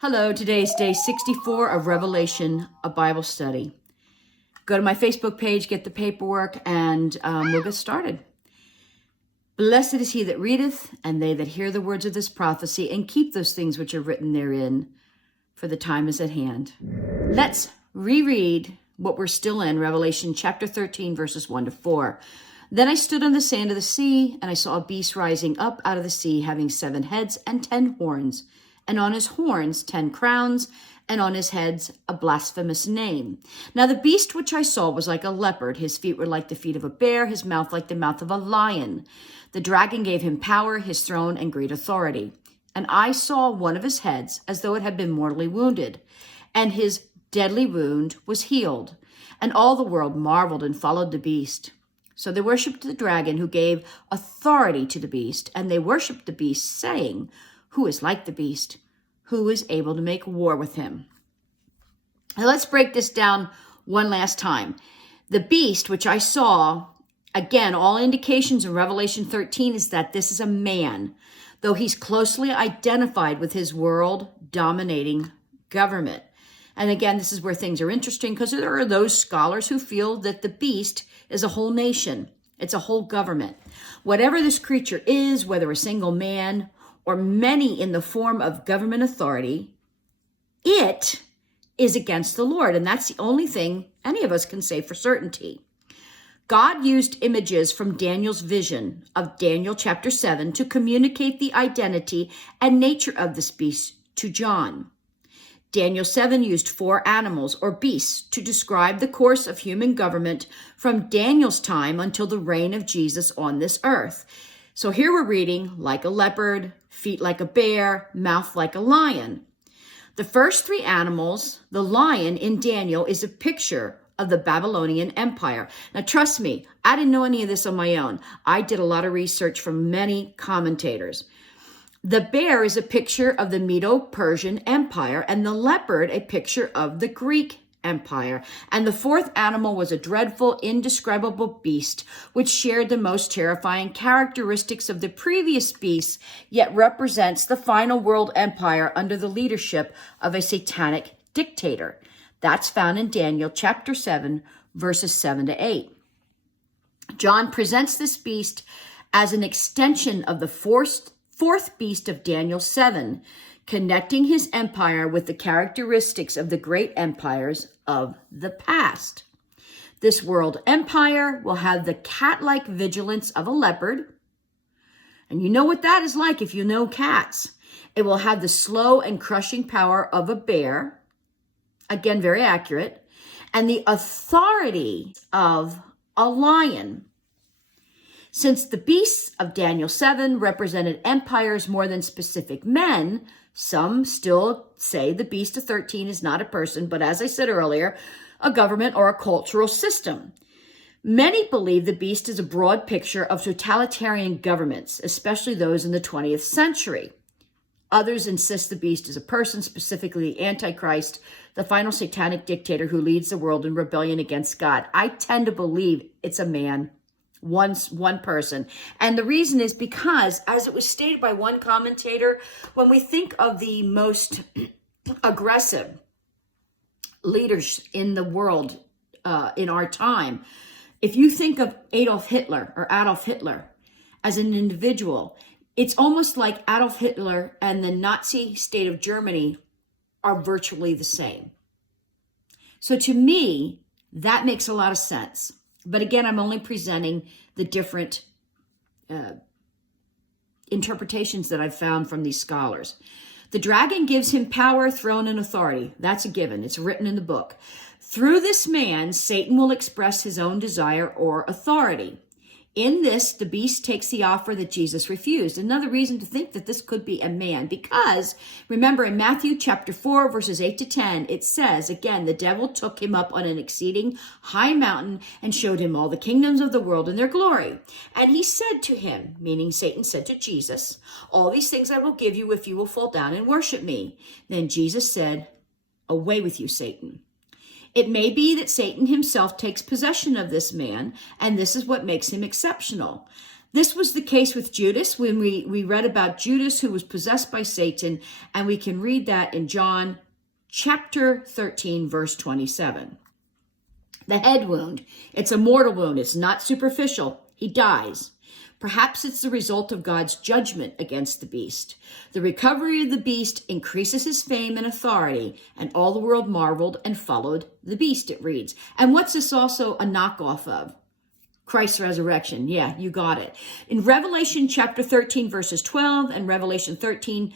Hello, today's day 64 of Revelation, a Bible study. Go to my Facebook page, get the paperwork, and we'll get started. Blessed is he that readeth, and they that hear the words of this prophecy, and keep those things which are written therein, for the time is at hand. Let's reread what we're still in, Revelation chapter 13, verses 1 to 4. Then I stood on the sand of the sea, and I saw a beast rising up out of the sea, having 7 heads and 10 horns, and on his horns 10 crowns, and on his heads a blasphemous name. Now the beast which I saw was like a leopard. His feet were like the feet of a bear, his mouth like the mouth of a lion. The dragon gave him power, his throne, and great authority. And I saw one of his heads as though it had been mortally wounded, and his deadly wound was healed. And all the world marveled and followed the beast. So they worshipped the dragon, who gave authority to the beast, and they worshipped the beast, saying, who is like the beast? Who is able to make war with him? Now let's break this down one last time. The beast, which I saw, again, all indications in Revelation 13 is that this is a man, though he's closely identified with his world-dominating government. And again, this is where things are interesting, because there are those scholars who feel that the beast is a whole nation. It's a whole government. Whatever this creature is, whether a single man or many in the form of government authority, it is against the Lord. And that's the only thing any of us can say for certainty. God used images from Daniel's vision of Daniel chapter 7 to communicate the identity and nature of this beast to John. Daniel 7 used 4 animals or beasts to describe the course of human government from Daniel's time until the reign of Jesus on this earth. So here we're reading like a leopard, feet like a bear, mouth like a lion. The first 3 animals, the lion in Daniel, is a picture of the Babylonian Empire. Now, trust me, I didn't know any of this on my own. I did a lot of research from many commentators. The bear is a picture of the Medo-Persian Empire, and the leopard a picture of the Greek Empire. And the 4th animal was a dreadful, indescribable beast, which shared the most terrifying characteristics of the previous beasts, yet represents the final world empire under the leadership of a satanic dictator. That's found in Daniel chapter 7, verses 7 to 8. John presents this beast as an extension of the fourth beast of Daniel 7, connecting his empire with the characteristics of the great empires of the past. This world empire will have the cat-like vigilance of a leopard. And you know what that is like if you know cats. It will have the slow and crushing power of a bear. Again, very accurate. And the authority of a lion. Since the beasts of Daniel 7 represented empires more than specific men, some still say the beast of 13 is not a person, but as I said earlier, a government or a cultural system. Many believe the beast is a broad picture of totalitarian governments, especially those in the 20th century. Others insist the beast is a person, specifically the Antichrist, the final satanic dictator who leads the world in rebellion against God. I tend to believe it's a man. One person. And the reason is because, as it was stated by one commentator, when we think of the most aggressive leaders in the world in our time, if you think of Adolf Hitler as an individual, it's almost like Adolf Hitler and the Nazi state of Germany are virtually the same. So to me, that makes a lot of sense. But again, I'm only presenting the different interpretations that I've found from these scholars. The dragon gives him power, throne, and authority. That's a given. It's written in the book. Through this man, Satan will express his own desire or authority. In this, the beast takes the offer that Jesus refused. Another reason to think that this could be a man, because remember in Matthew chapter 4, verses 8 to 10, it says, again, the devil took him up on an exceeding high mountain and showed him all the kingdoms of the world and their glory. And he said to him, meaning Satan said to Jesus, all these things I will give you if you will fall down and worship me. Then Jesus said, away with you, Satan. It may be that Satan himself takes possession of this man, and this is what makes him exceptional. This was the case with Judas when we read about Judas who was possessed by Satan, and we can read that in John chapter 13, verse 27. The head wound, it's a mortal wound. It's not superficial. He dies. Perhaps it's the result of God's judgment against the beast. The recovery of the beast increases his fame and authority, and all the world marveled and followed the beast, it reads. And what's this also a knockoff of? Christ's resurrection. Yeah, you got it. In Revelation chapter 13, verses 12 and Revelation 13,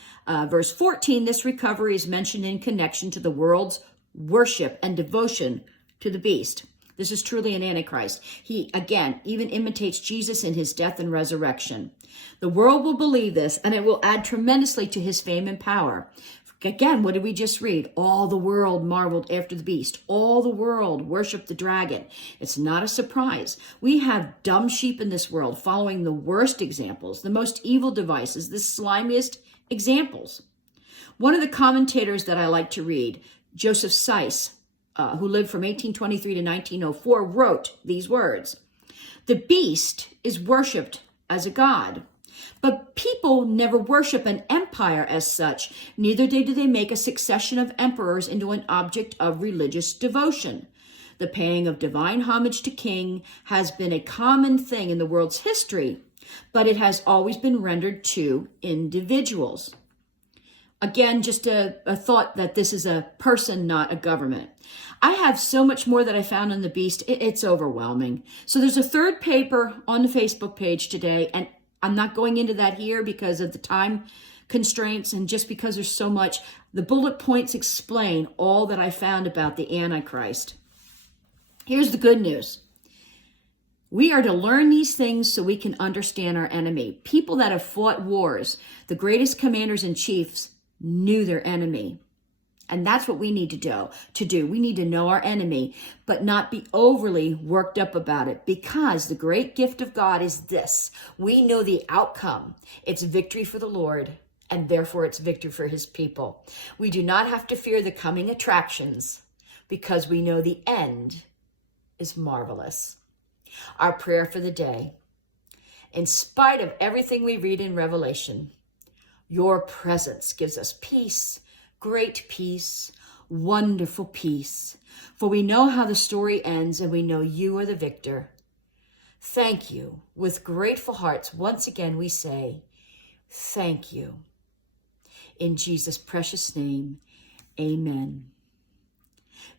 verse 14, this recovery is mentioned in connection to the world's worship and devotion to the beast. This is truly an antichrist. He, again, even imitates Jesus in his death and resurrection. The world will believe this, and it will add tremendously to his fame and power. Again, what did we just read? All the world marveled after the beast. All the world worshiped the dragon. It's not a surprise. We have dumb sheep in this world following the worst examples, the most evil devices, the slimiest examples. One of the commentators that I like to read, Joseph Seiss, who lived from 1823 to 1904, wrote these words: "The beast is worshipped as a god, but people never worship an empire as such. Neither do they make a succession of emperors into an object of religious devotion. The paying of divine homage to king has been a common thing in the world's history, but it has always been rendered to individuals." Again, just a thought that this is a person, not a government. I have so much more that I found on the beast. It's overwhelming. So there's a third paper on the Facebook page today, and I'm not going into that here because of the time constraints and just because there's so much. The bullet points explain all that I found about the Antichrist. Here's the good news. We are to learn these things so we can understand our enemy. People that have fought wars, the greatest commanders and chiefs, knew their enemy. And that's what we need to do. We need to know our enemy, but not be overly worked up about it, because the great gift of God is this. We know the outcome. It's victory for the Lord, and therefore it's victory for his people. We do not have to fear the coming attractions because we know the end is marvelous. Our prayer for the day: in spite of everything we read in Revelation, your presence gives us peace, great peace, wonderful peace. For we know how the story ends, and we know you are the victor. Thank you. With grateful hearts, once again we say, thank you. In Jesus' precious name, amen.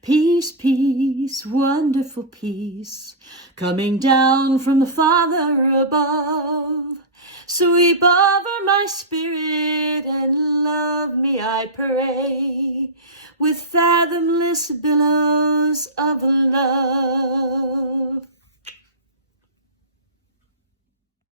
Peace, peace, wonderful peace, coming down from the Father above. Sweep over my spirit and love me, I pray, with fathomless ability.